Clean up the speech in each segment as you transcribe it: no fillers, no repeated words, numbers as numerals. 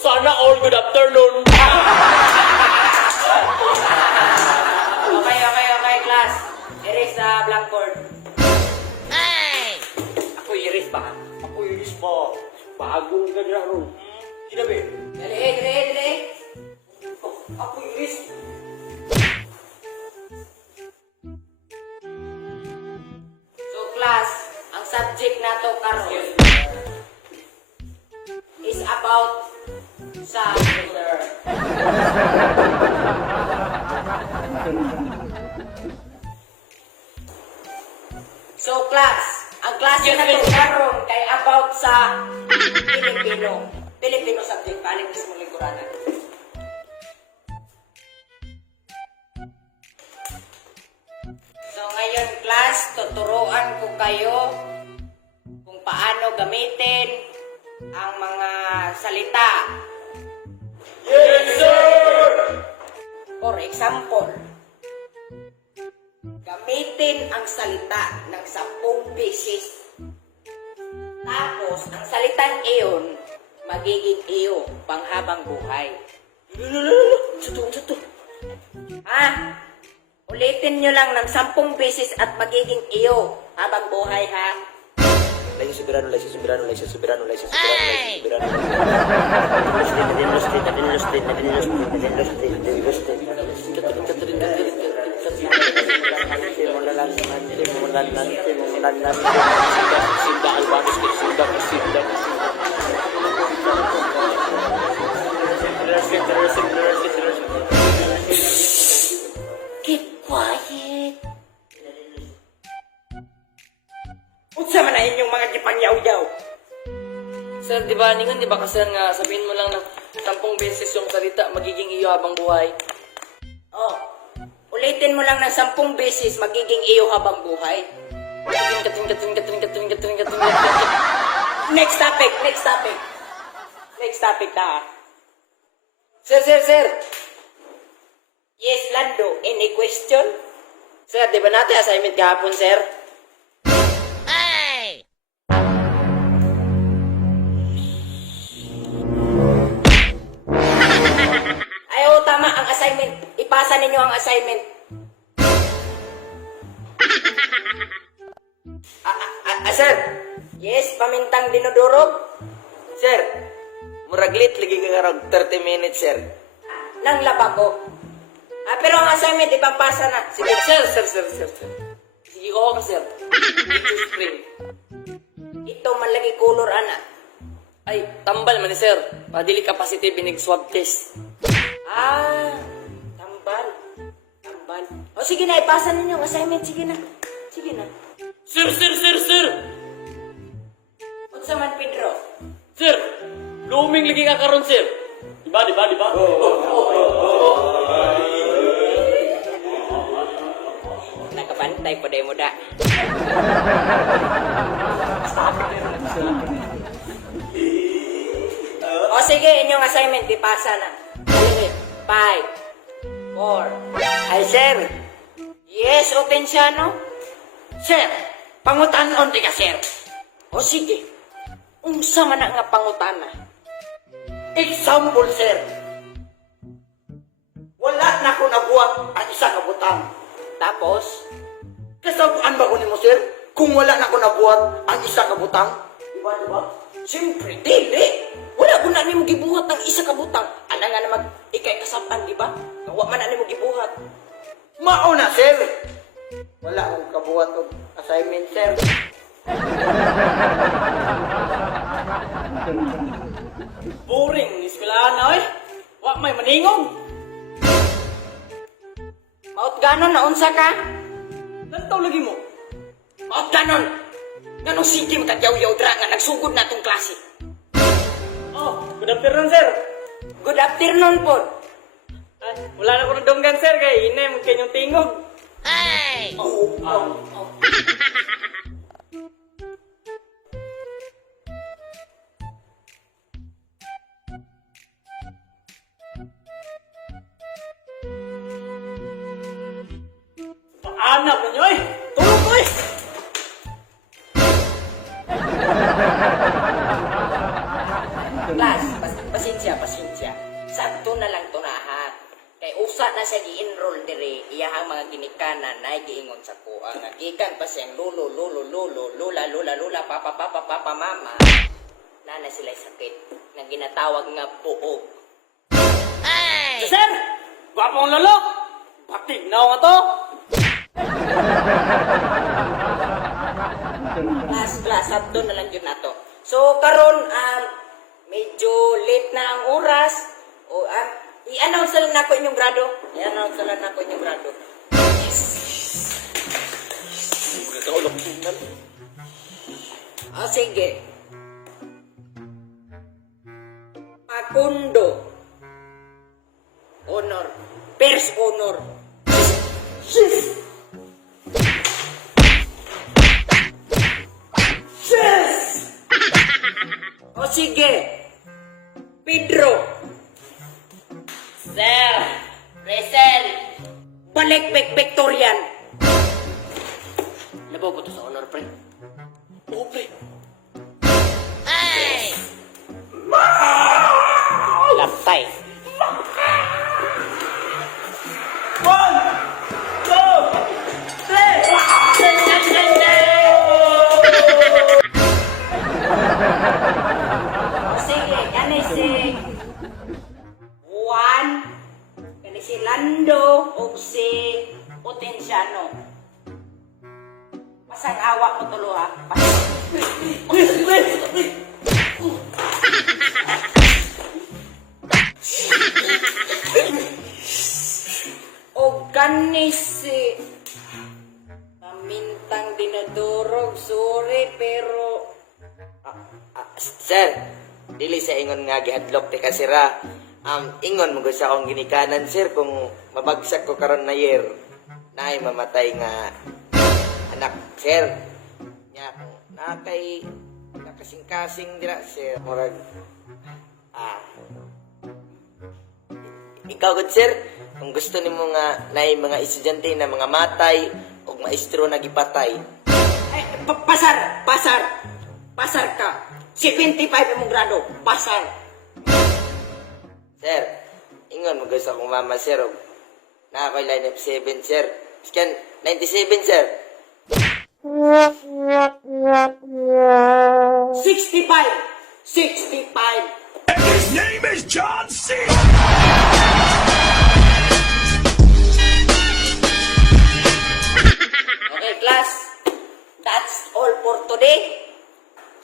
Sana all good afternoon. Okay, class. Erase the blackboard. Ako iris ba? Ako iris ba? Bagong ganda ron. Sinabi? Dali. Oh, ako iris. So, class, ang subject na to karon is about sa So, class, ang klase na to karon kay about sa Filipino subject. Balik mismo lingkuranan. So, ngayon, class, tuturuan ko kayo kung paano gamitin ang mga salita. Yes, sir! For example, gamitin ang salita ng 10 beses. Tapos, ang salitang iyon, magiging iyo panghabang buhay. Suto. Ha? Ulitin nyo lang ng 10 beses at magiging iyo habang buhay, ha? Lagi soberano. Keep quiet. Unsa man na inyong mga gipangyaw-yaw? Sir, di ba, ningon, di ba kasi nga sabihin mo lang na 10 beses yung salita, magiging iyo habang buhay. Oh, ulitin mo lang ng 10 beses, magiging iyo habang buhay. Kating. Next topic na. Sir. Yes, Lando, any question? Sir, di ba natin assignment kahapon, sir? Ay, oo, tama, ang assignment. Ipasa ninyo ang assignment. Sir, Yes, pamintang dinudurog. sir, muraglit lagi ka karag 30 minutes, sir. Nang laba ko. Pero ang assignment, ipapasa na. Sige, sir. Sige ko ka, sir. Picture screen. Ito, malagi color, ana. Ay, tambal man, sir. Padili ka positive inig swab test. Ah, tambal. O, sige na, ipasa ninyo ang assignment. Sige na. Sir. Unsa man, Pedro? Sir, blooming lagi ka karon, sir. Diba? Nakabantay po day mo da. O sige, inyong assignment, ipasa na. 5, 4. Ay, sir. Yes, Otensiano? Sir, pangutan-on di ka, sir. O sige, unsa man na nga pangutana? Example, sir. Wala na ko nabuhat ang isa ka butang. Tapos, Kasabuan ba ko ni mo, sir? Kung wala na ko nabuhat ang isa ka butang? Diba? siyempre, dili. Wala ko na nimo gibuhat ng isa ka butang. Ana nga naman, ikay kasaban, di ba? Wa man na nimo gibuhat. Mao na, sir. Wala akong kabuhat og assignment, sir. Boring, eskwelahan na, oy. Wa may maningog. Maot ganon na unsa ka? Lantaw lagi mo. Maot ganon. Ganong sige magkadyaw-yaw dra nga nagsugod na tong klase. Oh, good afternoon, sir. Good afternoon po. Wala na ko na donggan, sir, kay inay mo kanyang tingog. Class, pasensya. Sakto na lang to na ha. Kay usa na siya gi-enroll dire, iyahang mga ginikanan na giingon sa kuha nga gikan pa siyang lula, papa, mama. Na sila sakit nga ginatawag nga puog. Ay! Sir! Gwapong lolo! Bating na nga to! Class, sakto na lang yun na to. So, karon medyo late na ang oras. O, i-announce na lang na ako inyong grado. I-announce na lang na ako inyong grado. Sige. Pakundo. Honor. First honor. O sige. Pedro. Sir! Present! Balikbek Victorian. Labaw ko to sa honor, pre. Oo, pre. Ay! Laptay. Sige, kani si Juan, kani si Lando, o si Potensiano. Pasang awa mo tulo ha. O kani si Pamintang dinadurog, sorry pero Sir, dili sa ingon nga gihadlok ti kasira. Ingon mo sa akong ginikanan, sir, kung mabagsak ko karon na year, naay mamatay nga anak, sir. Nya nakay nakasing-kasing dira, sir. Murag ikaw gud, sir, kung gusto nimo nga naay mga estudyante na mga matay o maestro na gipatay. ay, pasar ka. 75 imong grado, pasar. Sir, ingon mo gusto akong mama, sir. Na ako'y line of 7, sir. Scan, 97, sir. 65. His name is John C. Okay, class. That's all for today.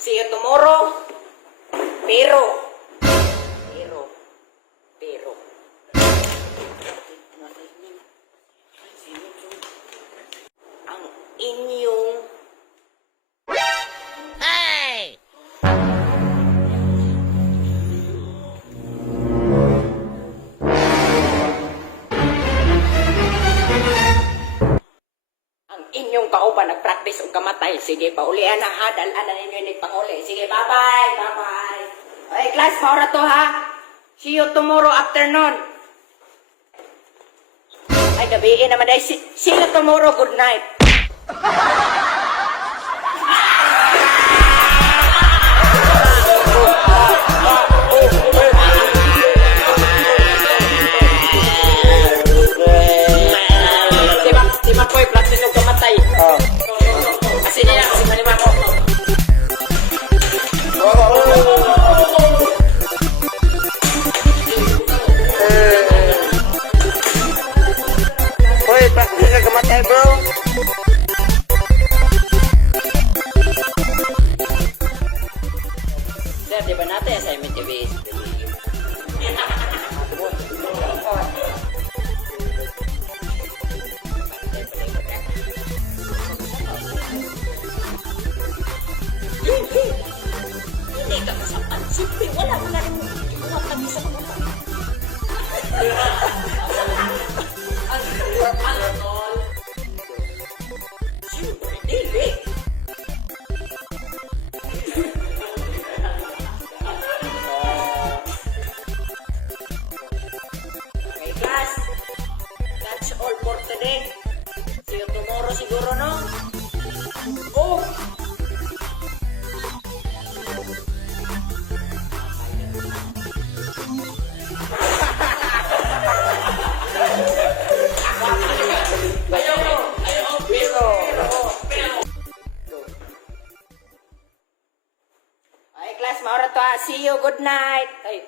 See you tomorrow. Pero. Ang inyong inyong kauban nag-practice og kamatay. Sige, paulian na ha. Dalan na ninyo yung panguli. Sige, bye-bye. Okay, class, maura to ha. See you tomorrow afternoon. Ay, gabiin naman dahil. See you tomorrow. Good night. Si Makoy, practice og kamatay. Kasi niya, kasi manima ko. Hoy, practice ka kamatay, bro. Sir, di ba natin assignment yung base? Hindi ka masapan. Siyempre, wala mo na rin mo. Iwan kami sa kamutan. Siyempre, dili. Okay, class. That's all for today. See you tomorrow siguro, no? Oh! See you. Good night. Ay,